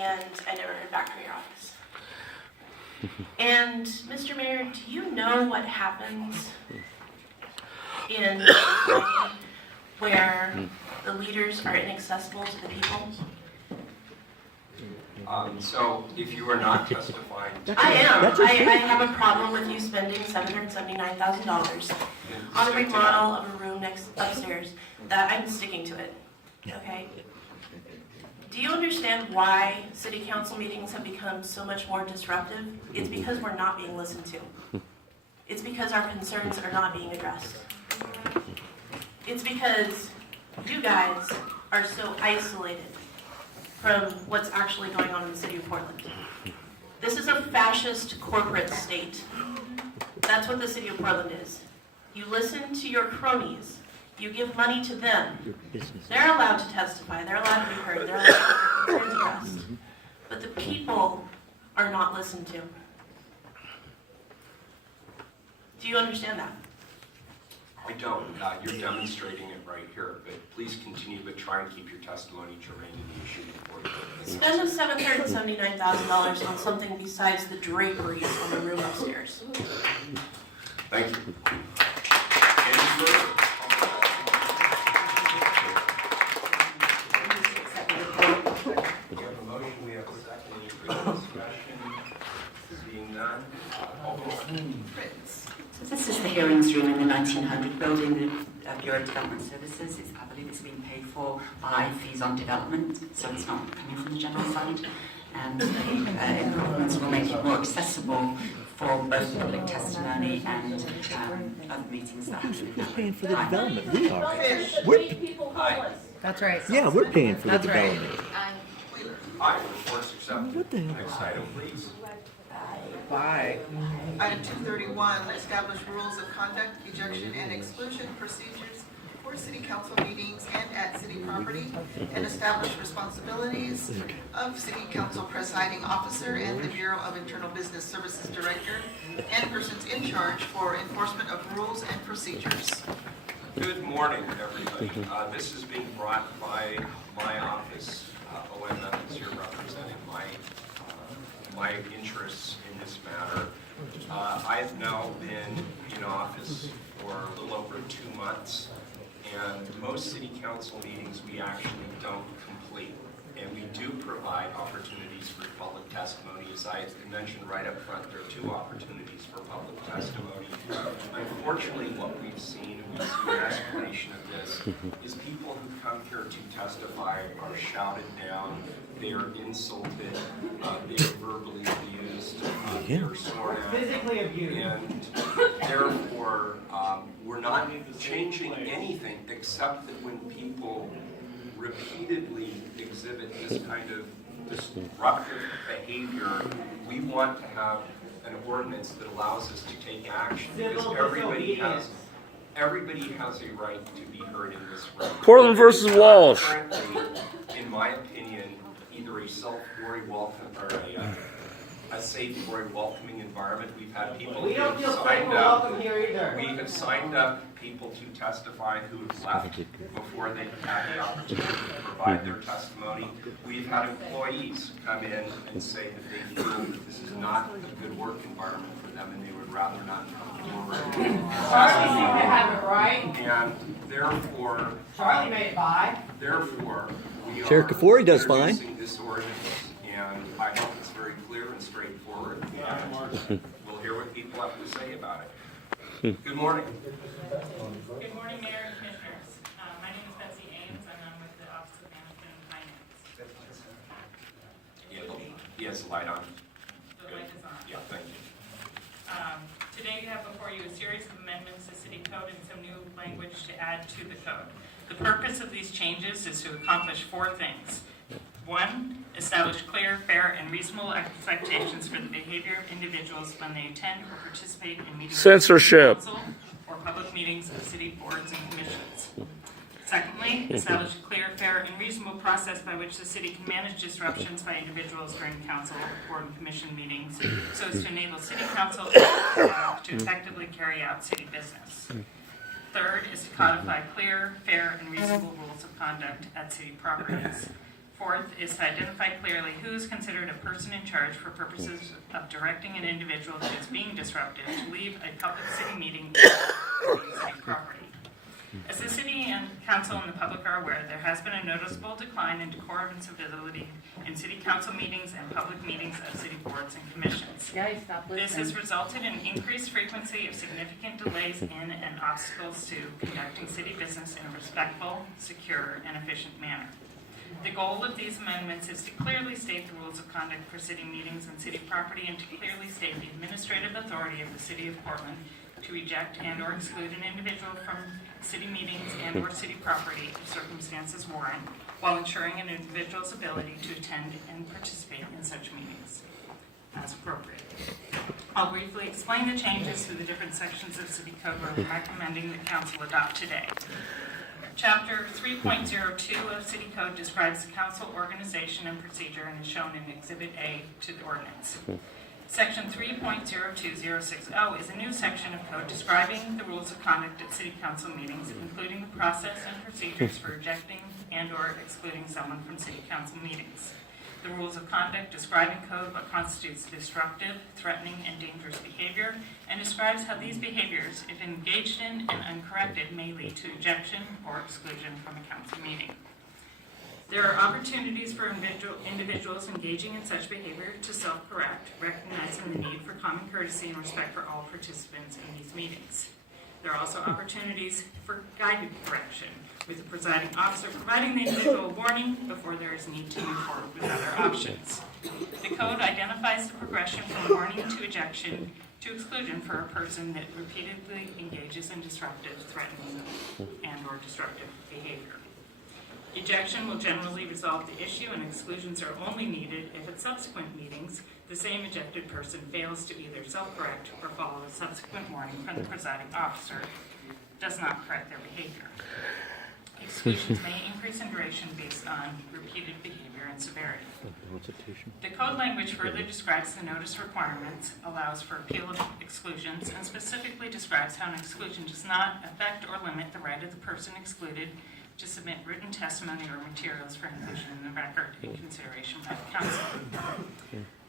and I never heard back from your office. And Mr. Mayor, do you know what happens in a county where the leaders are inaccessible to the people? So if you are not testifying, I am. I have a problem with you spending $779,000 on a remodel of a room upstairs. That I'm sticking to it. Okay. Do you understand why city council meetings have become so much more disruptive? It's because we're not being listened to. It's because our concerns are not being addressed. It's because you guys are so isolated from what's actually going on in the city of Portland. This is a fascist corporate state. That's what the city of Portland is. You listen to your cronies. You give money to them. They're allowed to testify. They're allowed to be heard. They're allowed to have their concerns addressed. But the people are not listened to. Do you understand that? I don't. You're demonstrating it right here, but please continue, but try and keep your testimony germane to the issue before you Spend the $779,000 on something besides the draperies on the room upstairs. Thank you. Any further? We have a motion, we have a second. Any further discussion? Seeing none, Alderman Prince. This is the hearings room in the 1900 building, the Bureau of Development Services. I believe it's being paid for by fees on development, so it's not coming from the general fund. And the improvements will make it more accessible for both public testimony and other meetings that happen. Who's paying for the development? We are. Aye. That's right. Yeah, we're paying for the That's right. development. Aye, reports accepted. What the hell? Next item, please. Bye. Item 231, establish rules of conduct, ejection, and exclusion procedures for city council meetings and at city property, and establish responsibilities of city council presiding officer and the Bureau of Internal Business Services Director and persons in charge for enforcement of rules and procedures. Good morning, everybody. This is being brought by my office. OMF is here representing my interests in this matter. I've now been in office for a little over 2 months, and most city council meetings we actually don't complete. And we do provide opportunities for public testimony. As I mentioned right up front, there are 2 opportunities for public testimony. Unfortunately, what we've seen, and we've seen an escalation of this, is people who come here to testify are shouted down, they are insulted, they are verbally abused, they are sworn at. Physically abused. And therefore, we're not changing anything except that when people repeatedly exhibit this kind of disruptive behavior, we want to have an ordinance that allows us to take action, because everybody has a right to be heard in this room. Portland versus Walsh. Currently, in my opinion, either a very welcome or a safe, very welcoming environment. We've had people We who don't have feel safe signed or up. welcome here either. We have signed up people to testify who have left before they had the opportunity to provide their testimony. We've had employees come in and say that they feel that this is not a good work environment for them and they would rather not come forward. Charlie seemed to have it right. And therefore, Charlie made it by. we Sheriff are Kafori does fine. introducing this ordinance, and I hope it's very clear and straightforward. And we'll hear what people have to say about it. Good morning. Good morning, Mayor and Commissioners. My name is Betsy Ames, and I'm with the Office of Management and Finance. He has the light on. The light is on. Yeah, thank you. Today you have before you a series of amendments to City Code and some new language to add to the code. The purpose of these changes is to accomplish 4 things. 1, establish clear, fair, and reasonable expectations for the behavior of individuals when they attend or participate in meetings Censorship. of the council or public meetings of city boards and commissions. Secondly, establish a clear, fair, and reasonable process by which the city can manage disruptions by individuals during council, board, and commission meetings so as to enable city council to effectively carry out city business. Third is to codify clear, fair, and reasonable rules of conduct at city properties. Fourth is to identify clearly who is considered a person in charge for purposes of directing an individual that is being disruptive to leave a public city meeting or city property. As the city and council and the public are aware, there has been a noticeable decline in decorum and civility in city council meetings and public meetings of city boards and commissions. Guys, stop This has resulted in increased frequency of significant delays in and obstacles to conducting city business in a respectful, secure, and efficient manner. The goal of these amendments is to clearly state the rules of conduct for city meetings and city property, and to clearly state the administrative authority of the city of Portland to eject and or exclude an individual from city meetings and or city property if circumstances warrant, while ensuring an individual's ability to attend and participate in such meetings as appropriate. I'll briefly explain the changes to the different sections of City Code we're recommending that council adopt today. Chapter 3.02 of City Code describes the council organization and procedure and is shown in Exhibit A to the ordinance. Section 3.02060 is a new section of code describing the rules of conduct at city council meetings, including the process and procedures for ejecting and or excluding someone from city council meetings. The rules of conduct describe in code what constitutes disruptive, threatening, and dangerous behavior, and describes how these behaviors, if engaged in and uncorrected, may lead to ejection or exclusion from a council meeting. There are opportunities for individuals engaging in such behavior to self-correct, recognizing the need for common courtesy and respect for all participants in these meetings. There are also opportunities for guided correction, with the presiding officer providing the individual a warning before there is need to move forward with other options. The code identifies the progression from warning to ejection to exclusion for a person that repeatedly engages in disruptive, threatening, and or disruptive behavior. Ejection will generally resolve the issue, and exclusions are only needed if at subsequent meetings the same ejected person fails to either self-correct or follow a subsequent warning from the presiding officer, does not correct their behavior. Exclusions may increase in duration based on repeated behavior and severity. The code language further describes the notice requirements, allows for appeal of exclusions, and specifically describes how an exclusion does not affect or limit the right of the person excluded to submit written testimony or materials for inclusion in the record in consideration by the council.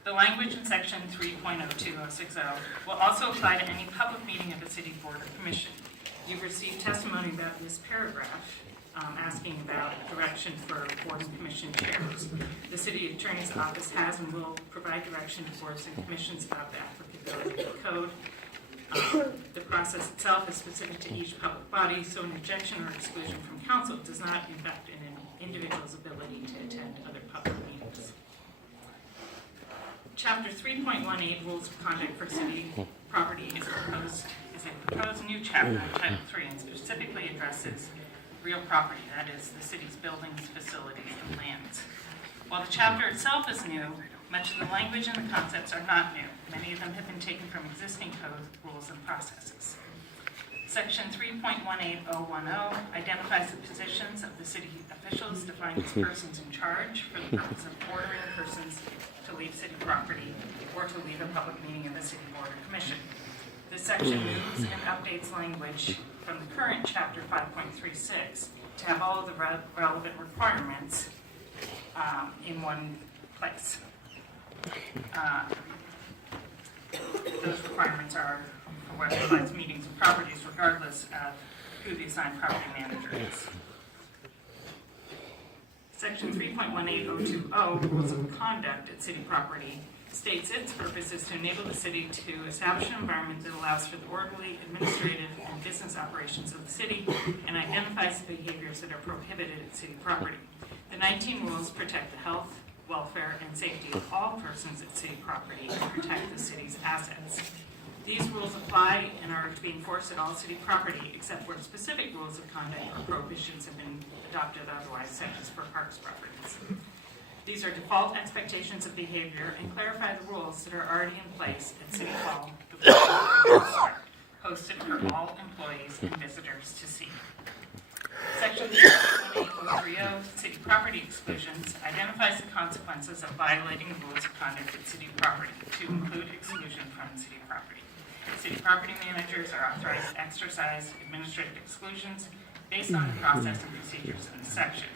The language in section 3.02060 will also apply to any public meeting of a city board or commission. You've received testimony about this paragraph asking about direction for board and commission chairs. The city attorney's office has and will provide direction to boards and commissions about the applicability of the code. The process itself is specific to each public body, so an ejection or exclusion from council does not affect an individual's ability to attend other public meetings. Chapter 3.18, Rules of Conduct for City Property, is a proposed new chapter in Title 3 and specifically addresses real property, that is, the city's buildings, facilities, and lands. While the chapter itself is new, much of the language and the concepts are not new. Many of them have been taken from existing code rules and processes. Section 3.18010 identifies the positions of the city officials, defines persons in charge for the purpose of ordering persons to leave city property or to leave a public meeting of a city board or commission. This section moves and updates language from the current chapter 5.36 to have all of the relevant requirements in one place. Those requirements are for what applies meetings and properties regardless of who the assigned property manager is. Section 3.18020, Rules of Conduct at City Property, states its purpose is to enable the city to establish an environment that allows for the orderly administrative and business operations of the city and identifies the behaviors that are prohibited at city property. The 19 rules protect the health, welfare, and safety of all persons at city property and protect the city's assets. These rules apply and are to be enforced at all city property except where specific rules of conduct or prohibitions have been adopted otherwise, such as for parks properties. These are default expectations of behavior and clarify the rules that are already in place at City Hall before the start, posted for all employees and visitors to see. Section 3.8030, City Property Exclusions, identifies the consequences of violating the rules of conduct at city property to include exclusion from city property. City property managers are authorized to exercise administrative exclusions based on the process and procedures in this section.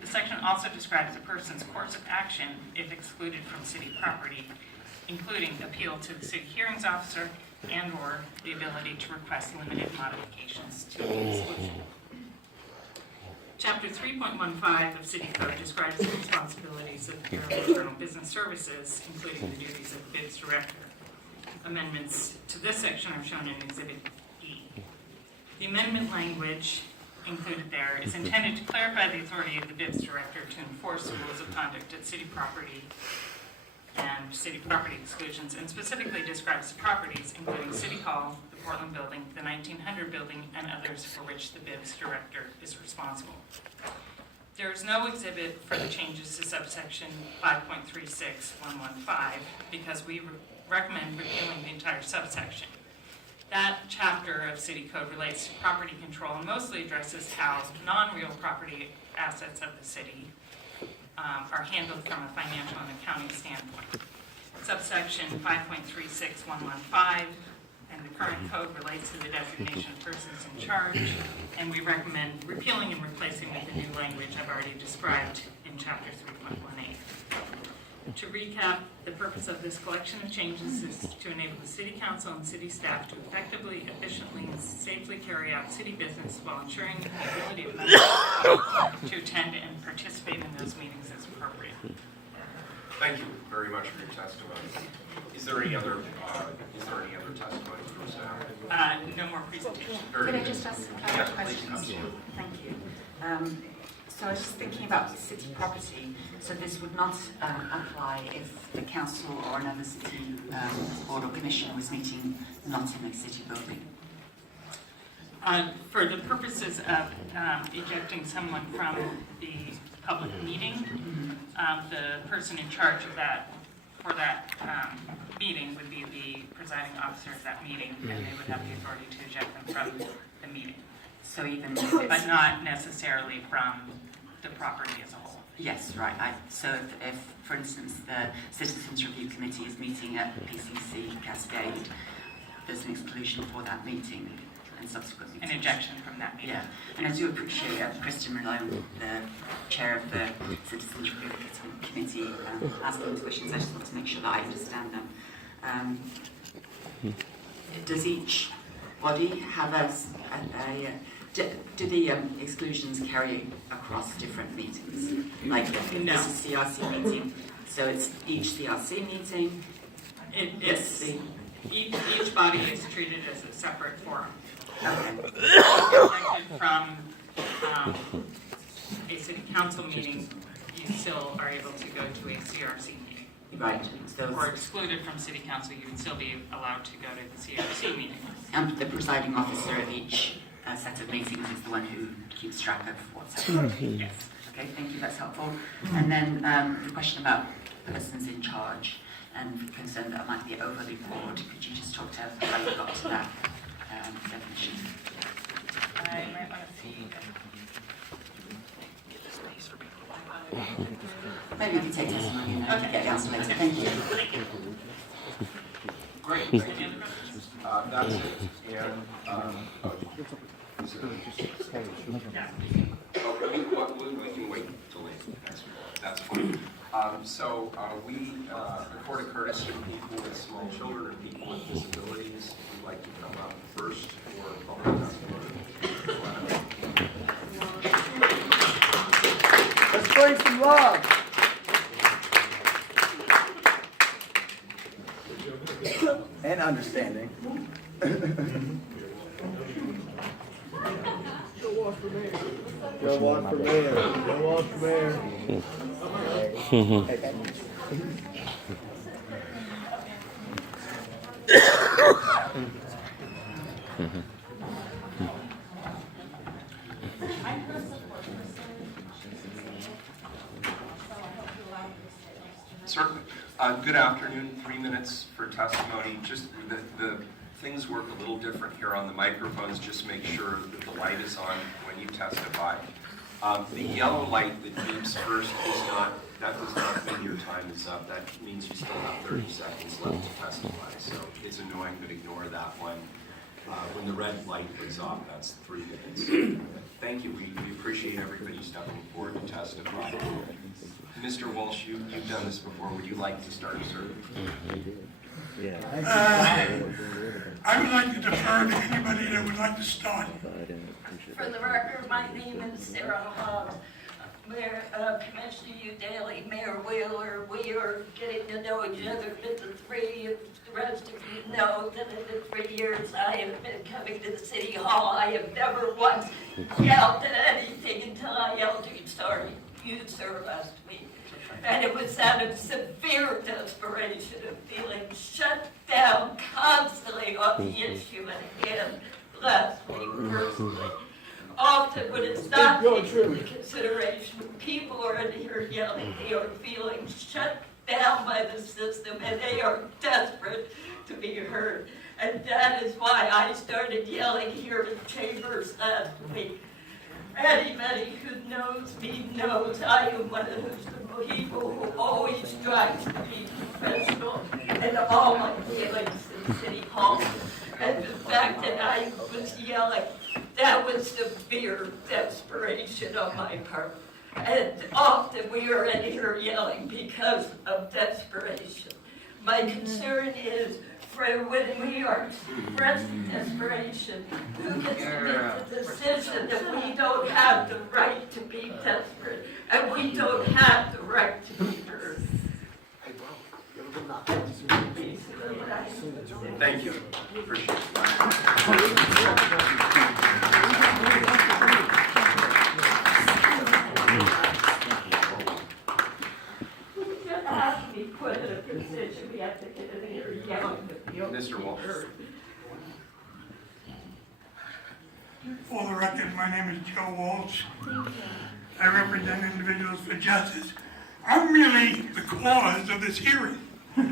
The section also describes a person's course of action if excluded from city property, including appeal to the city hearings officer and/or the ability to request limited modifications to the exclusion. Chapter 3.15 of City Code describes the responsibilities of the Bureau of Internal Business Services, including the duties of the BIBS director. Amendments to this section are shown in Exhibit E. The amendment language included there is intended to clarify the authority of the BIBS director to enforce the rules of conduct at city property and city property exclusions, and specifically describes the properties, including City Hall, the Portland Building, the 1900 Building, and others for which the BIBS director is responsible. There is no exhibit for the changes to subsection 5.36115 because we recommend repealing the entire subsection. That chapter of City Code relates to property control and mostly addresses how non-real property assets of the city are handled from a financial and accounting standpoint. Subsection 5.36115 and the current code relates to the designation of persons in charge, and we recommend repealing and replacing with the new language I've already described in chapter 3.18. To recap, the purpose of this collection of changes is to enable the city council and city staff to effectively, efficiently, and safely carry out city business while ensuring the ability of members to attend and participate in those meetings as appropriate. Thank you very much for your testimony. Is there any other testimony from staff? No more presentation. Very Could I good. just ask a Yes, couple of please, questions? absolutely. Thank you. So I was just thinking about city property. So this would not apply if the council or another city board or commission was meeting not in a city building. For the purposes of ejecting someone from the public meeting, the person in charge of that, for that meeting would be the presiding officer of that meeting, and they would have the authority to eject them from the meeting, So even if but it's... not necessarily from the property as a whole. Yes, right. So if, for instance, the Citizens Review Committee is meeting at PCC Cascade, there's an exclusion for that meeting and subsequent meetings. An ejection from that meeting. Yeah, and I do appreciate Kristen Malone, the chair of the Citizens Review Committee, asking the questions. I just want to make sure that I understand them. Does each body have do the exclusions carry across different meetings? Like if No. there's a CRC meeting, so it's each CRC meeting? It's each body is treated as a separate forum. Okay. Elected from a city council meeting, you still are able to go to a CRC meeting. Right. So Or excluded from city council, you would still be allowed to go to the CRC meeting. and the presiding officer of each set of meetings is the one who keeps track of what's happening. Yes. Okay, thank you, that's helpful. And then the question about persons in charge and concern that it might be overly broad. Could you just talk to how you got to that definition? I might want to see. Maybe we can take testimony and then get the answer later. Thank you. Great, thank you. That's it. And, we can wait till later. That's fine. We record a courtesy to people with small children and people with disabilities. Who'd like to come up first for public testimony? Let's bring some love. And understanding. Go walk for mayor. Go walk for mayor. Go walk for mayor. Certainly. Good afternoon. 3 minutes for testimony. Just the things work a little different here on the microphones. Just make sure that the light is on when you testify. The yellow light that beeps first that does not mean your time is up. That means you still have 30 seconds left to testify. So it's annoying, but ignore that one. When the red light is off, that's 3 minutes. Thank you. We appreciate everybody stepping forward to testify. Mr. Walsh, you've done this before. Would you like to start, sir? I would like to defer to anybody that would like to start. For the record, my name is Sarah Hogg. Mayor, Commissioner Udaly, Mayor Wheeler, we are getting to know each other with the three. The rest of you know that in the 3 years I have been coming to the City Hall, I have never once yelled at anything until I yelled at you, sorry, you, sir, last week. And it was out of severe desperation of feeling shut down constantly on the issue at hand last week personally. Often when it's not taken into consideration, people are in here yelling, they are feeling shut down by the system and they are desperate to be heard. And that is why I started yelling here in Chambers last week. Anybody who knows me knows I am one of those people who always tries to be professional in all my dealings in City Hall. And the fact that I was yelling, that was severe desperation on my part. And often we are in here yelling because of desperation. My concern is for when we are expressing desperation, who gets to make the decision that we don't have the right to be desperate and we don't have the right to be heard. Thank you. Appreciate it. You have to be put in a position, we have to get in here yelling with you. Mr. Walsh. For the record, my name is Joe Walsh. I represent Individuals for Justice. I'm really the cause of this hearing. I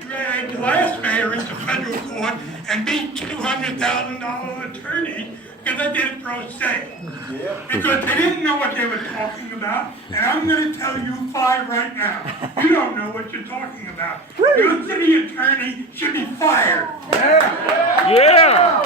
dragged the last mayor into federal court and beat $200,000 attorney because I did it pro se. Because they didn't know what they were talking about, and I'm going to tell you 5 right now. You don't know what you're talking about. Your city attorney should be fired. Yeah!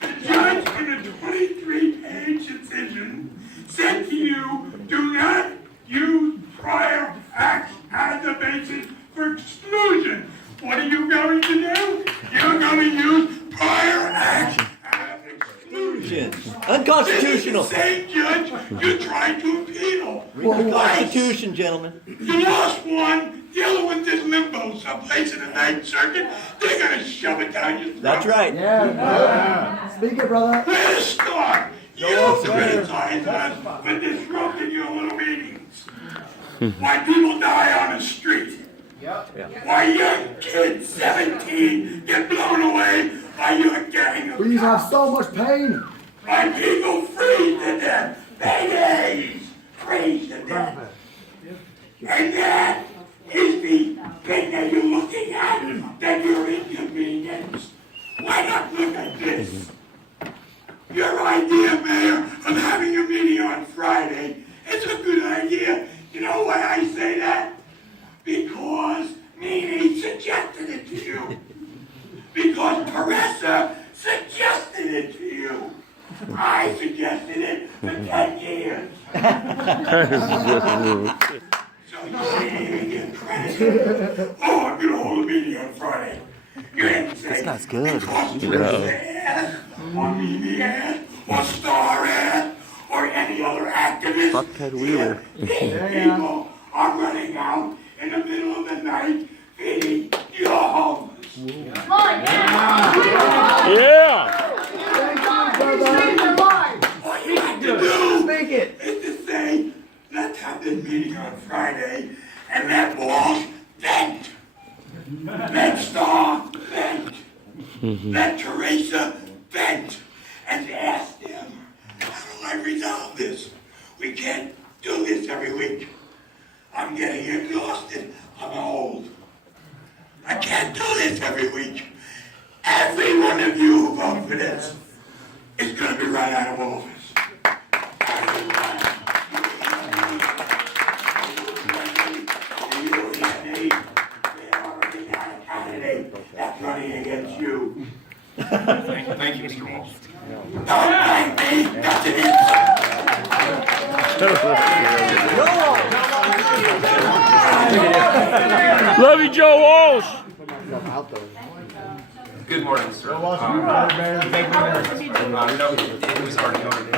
The judge in a 23-page decision said to you, do not use prior acts as a basis for exclusion. What are you going to do? You're going to use prior acts as exclusion. Unconstitutional. This is the same judge you tried to appeal. Constitution, gentlemen. You lost one, the other one's in limbo someplace in the Ninth Circuit. They're going to shove it down your throat. That's right. Speak it, brother. Where to start? You criticize us for disrupting your little meetings. Why people die on the street. Why young kids, 17, get blown away by your gang of We have cops. so much pain. Why people freeze to death. Babies freeze to death. And that is the thing that you're looking at, that you're inconvenienced. Why not look at this? Your idea, Mayor, of having a meeting on Friday is a good idea. You know why I say that? Because Mimi suggested it to you. Because Teresa suggested it to you. I suggested it for 10 years. So you didn't even get credit. Oh, I'm going to hold a meeting on Friday. You didn't say This guy's good. because Teresa asked, or Mimi asked, or Star asked, or any other activist. Fuck Ted Wheeler. These people are running out in the middle of the night feeding your homeless. Yeah! All you have to do Speak it. is to say, let's have this meeting on Friday, and let Walsh vent. Let Star vent. Let Teresa vent. And ask them, how do I resolve this? We can't do this every week. I'm getting exhausted. I'm old. I can't do this every week. Every one of you who vote for this is going to be run out of office. Everyone. You and me, they are Thank you, Mr. Walsh. Don't like me, that's an insult. Love you, Joe Walsh. Good morning, sir. Mayor, thank you, Mayor. No, it was already noted.